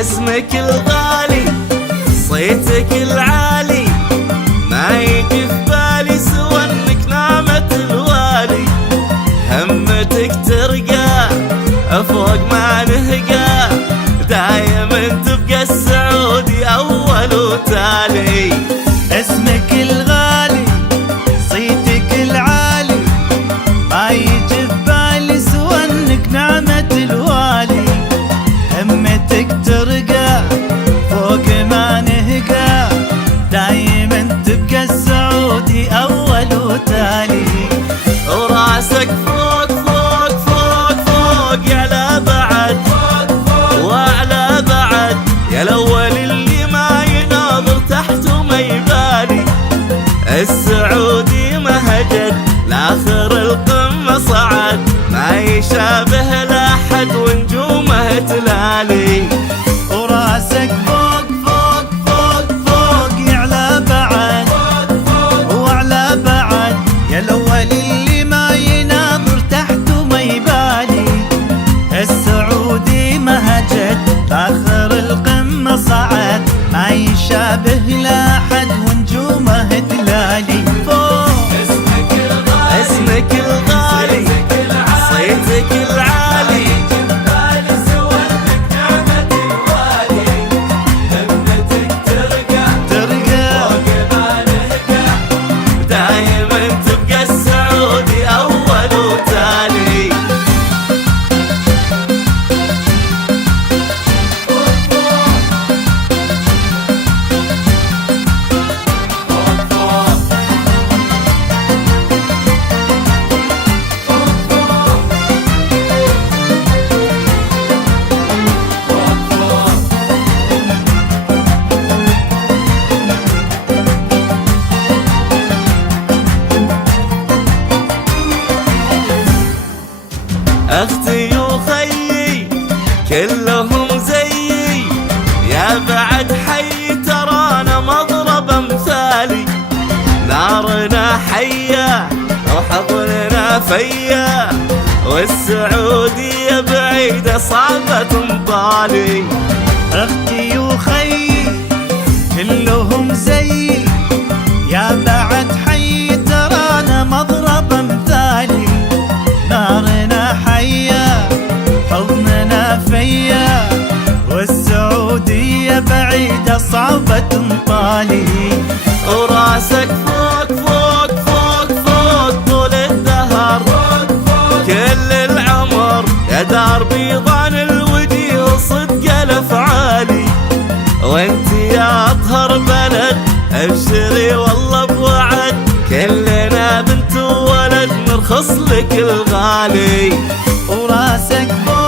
اسمك الغالي صيتك العالي، ما يجي في بالي سوى انك نعمة الوالي. همتك ترقى فوق ما نهقى، دايما تبقى السعودي اول وتالي. اسمك الغالي صيتك العالي، ما يجي في بالي سوى انك نعمة الوالي. همتك ترقى فوق ما نهقى، دايما تبقى السعودي اول وتالي. وراسك فوق فوق فوق فوق يعلى بعد، واعلى بعد يا الاول اللي ما يناظر تحت وما يبالي. السعودي مهجد لاخر القمة صعد، ما يشابه لاحد ونجومه تلالي. وراسك فوق فوق فوق فوق يعلى بعد، واعلى بعد يا الاول اللي ما يناظر تحت وما يبالي. السعودي مهجد باخر القمة صعد، ما يشابه لاحد ونجومه تلالي. اسمك الغالي صيتك العالي، دايما تبقى السعودي اول وتالي. اختي وخيي كلهم زيي، يا بعد حي ترانا مضرب امثالي. نارنا حية وحضننا فيا، والسعودية بعيدة صعبة تنطالي. اختي وخيي كلهم زيي، يا بعد حي ترانا مضرب امثالي. نارنا حية حضننا فيا، والسعودية بعيدة صعبة تنطالي. وراسك فوق فوق فوق فوق طول الدهر، كل العمر يا دار بيضان الوجيه وصدق الافعالي. وانت يا اطهر بلد ابشري والله بوعد، كلنا بنت وولد نرخص لك الغالي. وراسك فوق